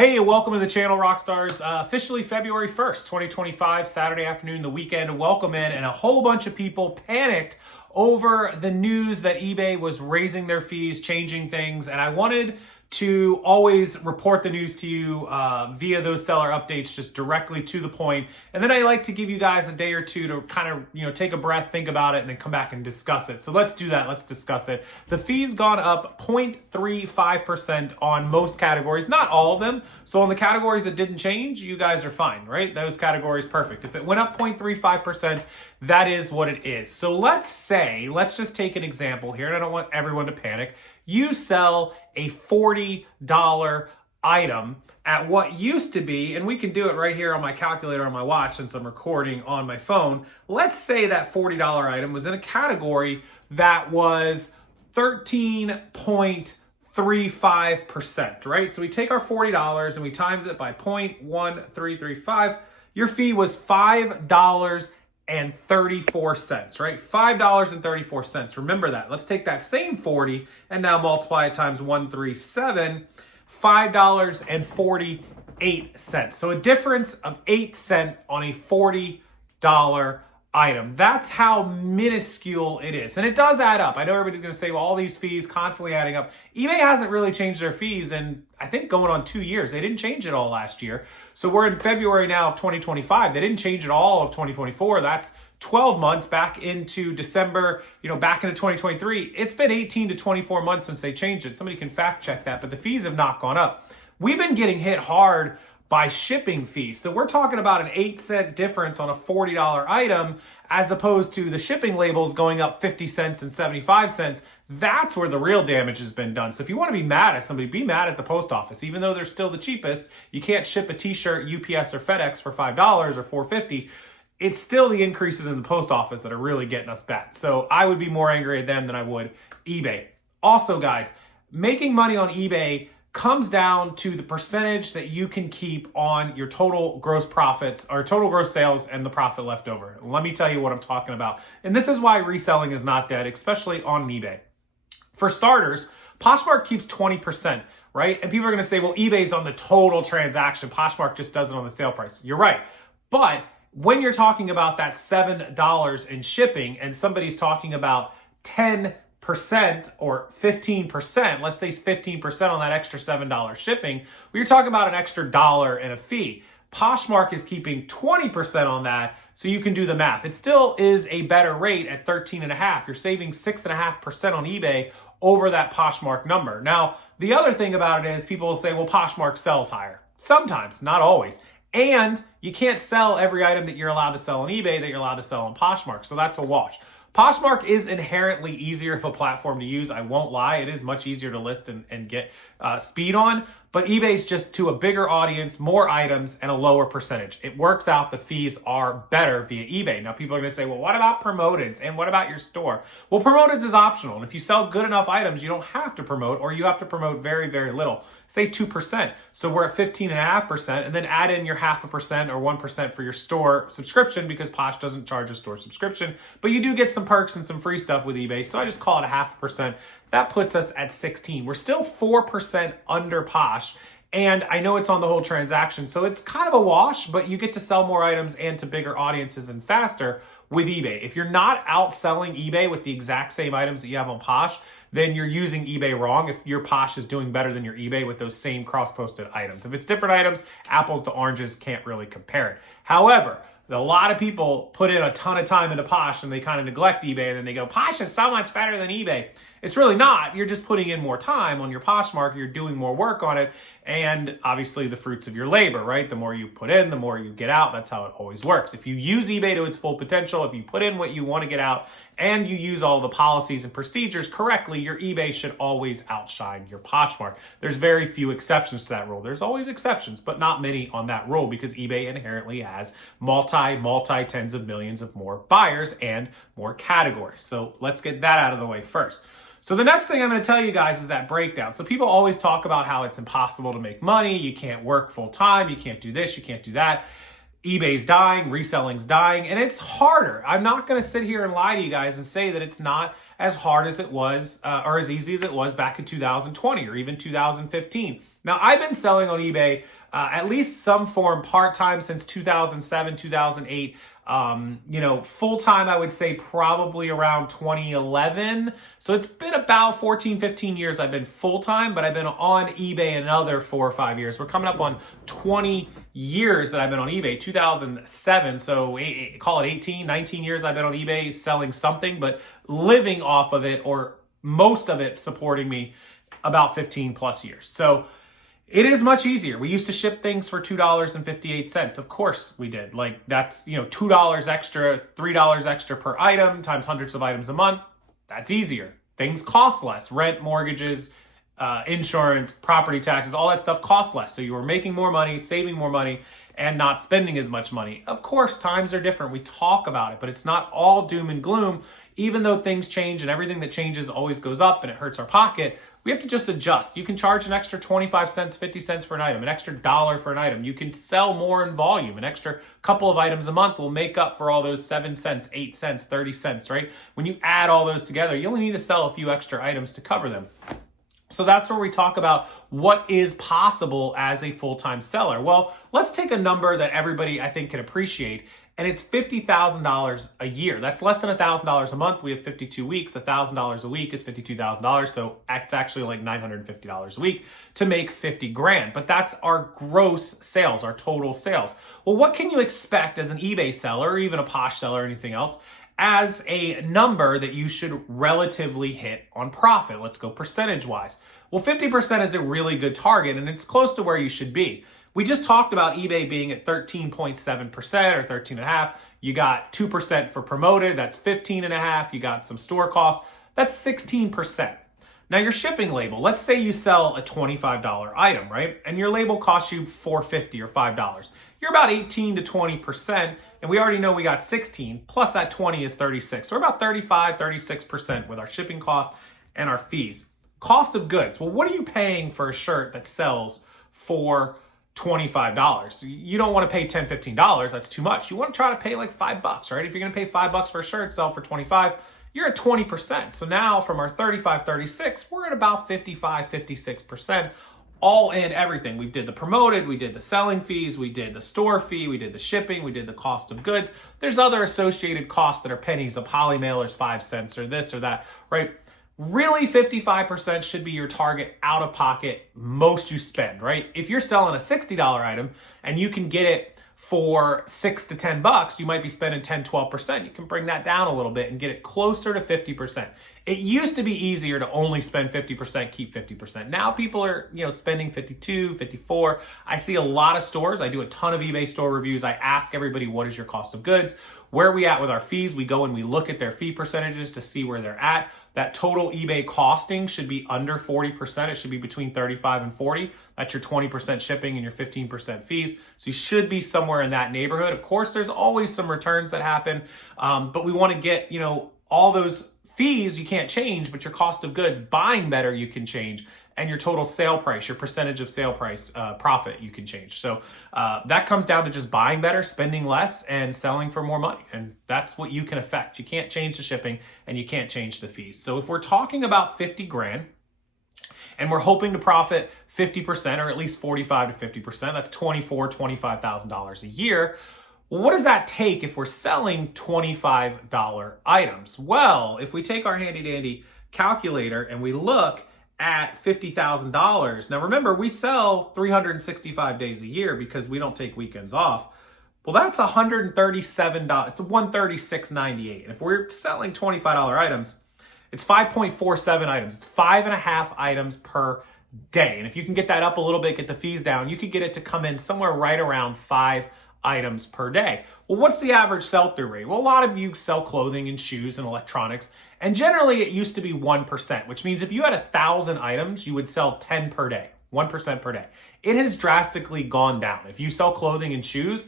Hey, welcome to the channel, Rockstars. Officially February 1st, 2025, Saturday afternoon, the weekend. Welcome in, and a whole bunch of people panicked over the news that eBay was raising their fees, changing things, and I wanted to always report the news to you via those seller updates, just directly to the point. And then I like to give you guys a day or two to kind of, take a breath, think about it, and then come back and discuss it. So let's do that. Let's discuss it. The fee's gone up 0.35% on most categories, not all of them. So on the categories that didn't change, you guys are fine, right? Those categories, perfect. If it went up 0.35%, that is what it is. So let's just take an example here, and I don't want everyone to panic. You sell a $40 item at what used to be, and we can do it right here on my calculator on my watch since I'm recording on my phone. Let's say that $40 item was in a category that was 13.35%, right? So we take our $40 and we times it by 0.1335. Your fee was $5.34, right? $5.34. Remember that. Let's take that same 40 and now multiply it times 137, $5.48. So a difference of 8 cents on a $40 item. That's how minuscule it is. And it does add up. I know everybody's going to say, well, all these fees constantly adding up. eBay hasn't really changed their fees in, I think, going on 2 years. They didn't change it all last year. So we're in February now of 2025. They didn't change it all of 2024. That's 12 months back into December, back into 2023. It's been 18 to 24 months since they changed it. Somebody can fact check that, but the fees have not gone up. We've been getting hit hard by shipping fees. So we're talking about an 8 cent difference on a $40 item as opposed to the shipping labels going up 50 cents and 75 cents. That's where the real damage has been done. So if you want to be mad at somebody, be mad at the post office. Even though they're still the cheapest, you can't ship a t-shirt UPS or FedEx for $5 or $4.50. It's still the increases in the post office that are really getting us bad. So I would be more angry at them than I would eBay. Also, guys, making money on eBay comes down to the percentage that you can keep on your total gross profits or total gross sales and the profit left over. Let me tell you what I'm talking about. And this is why reselling is not dead, especially on eBay. For starters, Poshmark keeps 20%, right? And people are going to say, well, eBay's on the total transaction. Poshmark just does it on the sale price. You're right. But when you're talking about that $7 in shipping and somebody's talking about 10% or 15%, let's say 15% on that extra $7 shipping, we're talking about an extra $1 and a fee. Poshmark is keeping 20% on that, so you can do the math. It still is a better rate at 13.5. You're saving 6.5% on eBay over that Poshmark number. Now, the other thing about it is people will say, well, Poshmark sells higher. Sometimes, not always. And you can't sell every item that you're allowed to sell on eBay that you're allowed to sell on Poshmark. So that's a wash. Poshmark is inherently easier of a platform to use. I won't lie. It is much easier to list and get speed on. But eBay's just to a bigger audience, more items, and a lower percentage. It works out. The fees are better via eBay. Now, people are going to say, well, what about Promoteds? And what about your store? Well, Promoteds is optional. And if you sell good enough items, you don't have to promote, or you have to promote very, very little. Say 2%. So we're at 15.5%, and then add in your 0.5% or 1% for your store subscription, because Posh doesn't charge a store subscription. But you do get some perks and some free stuff with eBay. So I just call it 0.5%. That puts us at 16. We're still 4% under Posh. And I know it's on the whole transaction, so it's kind of a wash, but you get to sell more items and to bigger audiences and faster with eBay. If you're not outselling eBay with the exact same items that you have on Posh, then you're using eBay wrong if your Posh is doing better than your eBay with those same cross-posted items. If it's different items, apples to oranges, can't really compare it. However, a lot of people put in a ton of time into Posh and they kind of neglect eBay, and then they go, Posh is so much better than eBay. It's really not. You're just putting in more time on your Poshmark. You're doing more work on it. And obviously the fruits of your labor, right? The more you put in, the more you get out. That's how it always works. If you use eBay to its full potential, if you put in what you want to get out, and you use all the policies and procedures correctly, your eBay should always outshine your Poshmark. There's very few exceptions to that rule. There's always exceptions, but not many on that rule, because eBay inherently has multi tens of millions of more buyers and more categories. So let's get that out of the way first. So the next thing I'm going to tell you guys is that breakdown. So people always talk about how it's impossible to make money. You can't work full time. You can't do this. You can't do that. eBay's dying, reselling's dying, and it's harder. I'm not going to sit here and lie to you guys and say that it's not as hard as it was or as easy as it was back in 2020 or even 2015. Now, I've been selling on eBay at least some form part-time since 2007, 2008. Full-time, I would say probably around 2011. So it's been about 14, 15 years I've been full-time, but I've been on eBay another 4 or 5 years. We're coming up on 20 years that I've been on eBay, 2007. So call it 18, 19 years I've been on eBay selling something, but living off of it, or most of it supporting me, about 15 plus years. So it is much easier. We used to ship things for $2.58. Of course we did. Like, that's, $2 extra, $3 extra per item times hundreds of items a month. That's easier. Things cost less. Rent, mortgages, insurance, property taxes, all that stuff costs less. So you were making more money, saving more money, and not spending as much money. Of course, times are different. We talk about it, but it's not all doom and gloom. Even though things change and everything that changes always goes up and it hurts our pocket, we have to just adjust. You can charge an extra 25 cents, 50 cents for an item, an extra $1 for an item. You can sell more in volume. An extra couple of items a month will make up for all those 7 cents, 8 cents, 30 cents, right? When you add all those together, you only need to sell a few extra items to cover them. So that's where we talk about what is possible as a full-time seller. Well, let's take a number that everybody, I think, can appreciate, and it's $50,000 a year. That's less than $1,000 a month. We have 52 weeks. $1,000 a week is $52,000. So it's actually like $950 a week to make 50 grand. But that's our gross sales, our total sales. Well, what can you expect as an eBay seller or even a Posh seller or anything else as a number that you should relatively hit on profit? Let's go percentage-wise. Well, 50% is a really good target, and it's close to where you should be. We just talked about eBay being at 13.7% or 13.5%. You got 2% for promoted, that's 15.5%. You got some store costs, that's 16%. Now your shipping label, let's say you sell a $25 item, right? And your label costs you $4.50 or $5. You're about 18 to 20%, and we already know we got 16, plus that 20 is 36. So we're about 35, 36% with our shipping costs and our fees. Cost of goods, well, what are you paying for a shirt that sells for $25? You don't want to pay $10, $15, that's too much. You want to try to pay like $5, right? If you're going to pay $5 for a shirt, sell for 25, you're at 20%. So now from our 35, 36, we're at about 55, 56%, all in everything. We did the promoted, we did the selling fees, we did the store fee, we did the shipping, we did the cost of goods. There's other associated costs that are pennies. A poly mailer's 5 cents or this or that, right? Really, 55% should be your target out of pocket, most you spend, right? If you're selling a $60 item and you can get it for $6 to $10, you might be spending 10, 12%. You can bring that down a little bit and get it closer to 50%. It used to be easier to only spend 50%, keep 50%. Now people are, spending 52, 54. I see a lot of stores. I do a ton of eBay store reviews. I ask everybody, what is your cost of goods? Where are we at with our fees? We go and we look at their fee percentages to see where they're at. That total eBay costing should be under 40%. It should be between 35 and 40. That's your 20% shipping and your 15% fees. So you should be somewhere in that neighborhood. Of course, there's always some returns that happen, but we want to get, all those fees you can't change, but your cost of goods, buying better, you can change. And your total sale price, your percentage of sale price profit, you can change. So that comes down to just buying better, spending less, and selling for more money. And that's what you can affect. You can't change the shipping and you can't change the fees. So if we're talking about 50 grand and we're hoping to profit 50% or at least 45 to 50%, that's $24,000, $25,000 a year. What does that take if we're selling $25 items? Well, if we take our handy dandy calculator and we look at $50,000. Now remember, we sell 365 days a year because we don't take weekends off. Well, that's $137. It's $136.98. And if we're selling $25 items, it's 5.47 items. It's 5.5 items per day. And if you can get that up a little bit, get the fees down, you could get it to come in somewhere right around 5 items per day. Well, what's the average sell-through rate? Well, a lot of you sell clothing and shoes and electronics, and generally it used to be 1%, which means if you had 1,000 items, you would sell 10 per day, 1% per day. It has drastically gone down. If you sell clothing and shoes,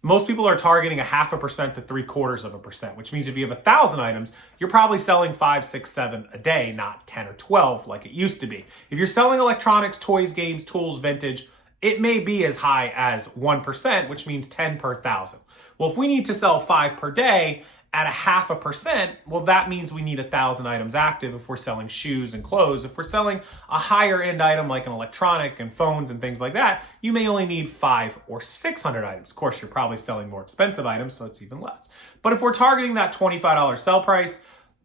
most people are targeting 0.5% to 0.75%, which means if you have 1,000 items, you're probably selling 5, 6, 7 a day, not 10 or 12 like it used to be. If you're selling electronics, toys, games, tools, vintage, it may be as high as 1%, which means 10 per 1,000. Well, if we need to sell 5 per day at a 0.5%, well, that means we need 1,000 items active if we're selling shoes and clothes. If we're selling a higher end item like an electronic and phones and things like that, you may only need 500 or 600 items. Of course, you're probably selling more expensive items, so it's even less. But if we're targeting that $25 sell price,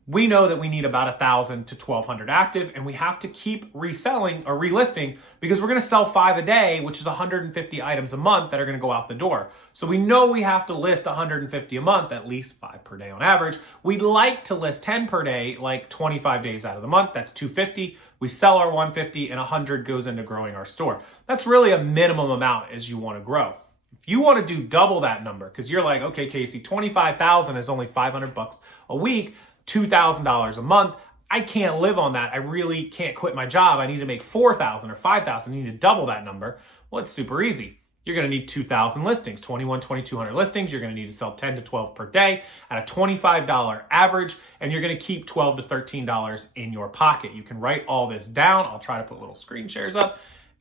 we know that we need about 1,000 to 1,200 active, and we have to keep reselling or relisting because we're going to sell 5 a day, which is 150 items a month that are going to go out the door. So we know we have to list 150 a month, at least 5 per day on average. We'd like to list 10 per day, like 25 days out of the month. That's 250. We sell our 150 and 100 goes into growing our store. That's really a minimum amount as you want to grow. If you want to do double that number, because you're like, okay, Casey, 25,000 is only $500 a week, $2,000 a month. I can't live on that. I really can't quit my job. I need to make 4,000 or 5,000. I need to double that number. Well, it's super easy. You're going to need 2,000 listings, 2,200 listings. You're going to need to sell 10 to 12 per day at a $25 average, and you're going to keep $12 to $13 in your pocket. You can write all this down. I'll try to put little screen shares up,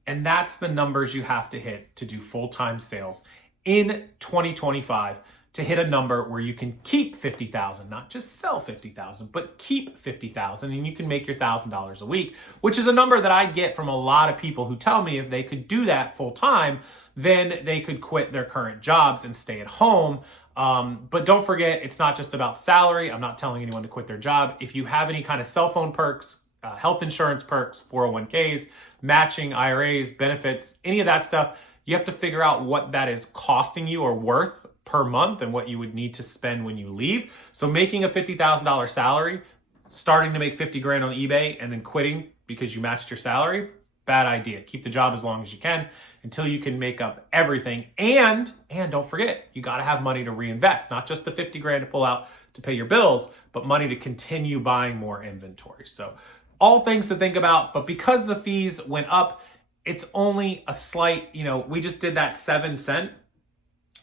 and that's the numbers you have to hit to do full-time sales in 2025. To hit a number where you can keep 50,000, not just sell 50,000, but keep 50,000, and you can make your $1,000 a week, which is a number that I get from a lot of people who tell me if they could do that full time, then they could quit their current jobs and stay at home. But don't forget, it's not just about salary. I'm not telling anyone to quit their job. If you have any kind of cell phone perks, health insurance perks, 401ks, matching IRAs, benefits, any of that stuff, you have to figure out what that is costing you or worth per month and what you would need to spend when you leave. So making a $50,000 salary, starting to make 50 grand on eBay and then quitting because you matched your salary, bad idea. Keep the job as long as you can until you can make up everything. And don't forget, you got to have money to reinvest, not just the 50 grand to pull out to pay your bills, but money to continue buying more inventory. So all things to think about, but because the fees went up, it's only a slight, we just did that 7 cent.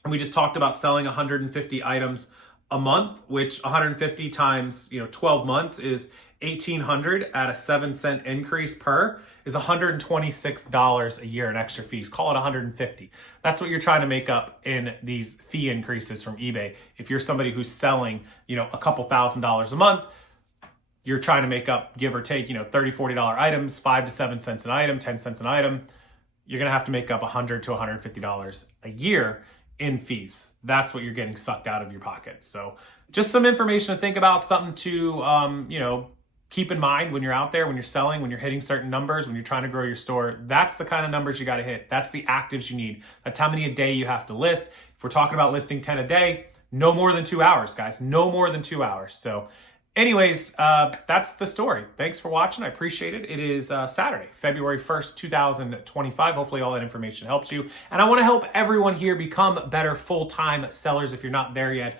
And we just talked about selling 150 items a month, which 150 times 12 months is 1,800 at a 7 cent increase per is $126 a year in extra fees. Call it 150. That's what you're trying to make up in these fee increases from eBay. If you're somebody who's selling, a couple $1,000s a month, you're trying to make up, give or take, $30, $40 items, 5 to 7 cents an item, 10 cents an item. You're going to have to make up $100 to $150 a year in fees. That's what you're getting sucked out of your pocket. So just some information to think about, something to, keep in mind when you're out there, when you're selling, when you're hitting certain numbers, when you're trying to grow your store. That's the kind of numbers you got to hit. That's the actives you need. That's how many a day you have to list. If we're talking about listing 10 a day, no more than 2 hours, guys, no more than 2 hours. So anyways, that's the story. Thanks for watching. I appreciate it. It is Saturday, February 1st, 2025. Hopefully all that information helps you. And I want to help everyone here become better full-time sellers if you're not there yet.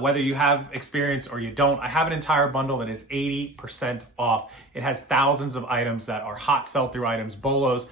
Whether you have experience or you don't, I have an entire bundle that is 80% off. It has thousands of items that are hot sell-through items, BOLOs.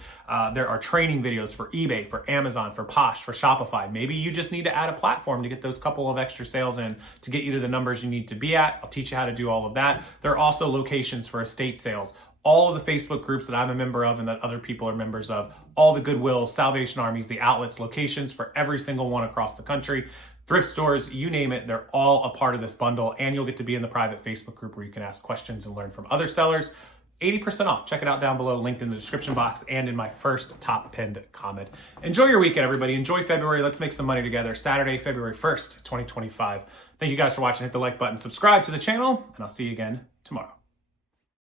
There are training videos for eBay, for Amazon, for Posh, for Shopify. Maybe you just need to add a platform to get those couple of extra sales in to get you to the numbers you need to be at. I'll teach you how to do all of that. There are also locations for estate sales. All of the Facebook groups that I'm a member of and that other people are members of, all the Goodwills, Salvation Armies, the outlets, locations for every single one across the country, thrift stores, you name it, they're all a part of this bundle, and you'll get to be in the private Facebook group where you can ask questions and learn from other sellers. 80% off. Check it out down below, linked in the description box and in my first top pinned comment. Enjoy your weekend, everybody. Enjoy February. Let's make some money together. Saturday, February 1st, 2025. Thank you guys for watching. Hit the like button, subscribe to the channel, and I'll see you again tomorrow.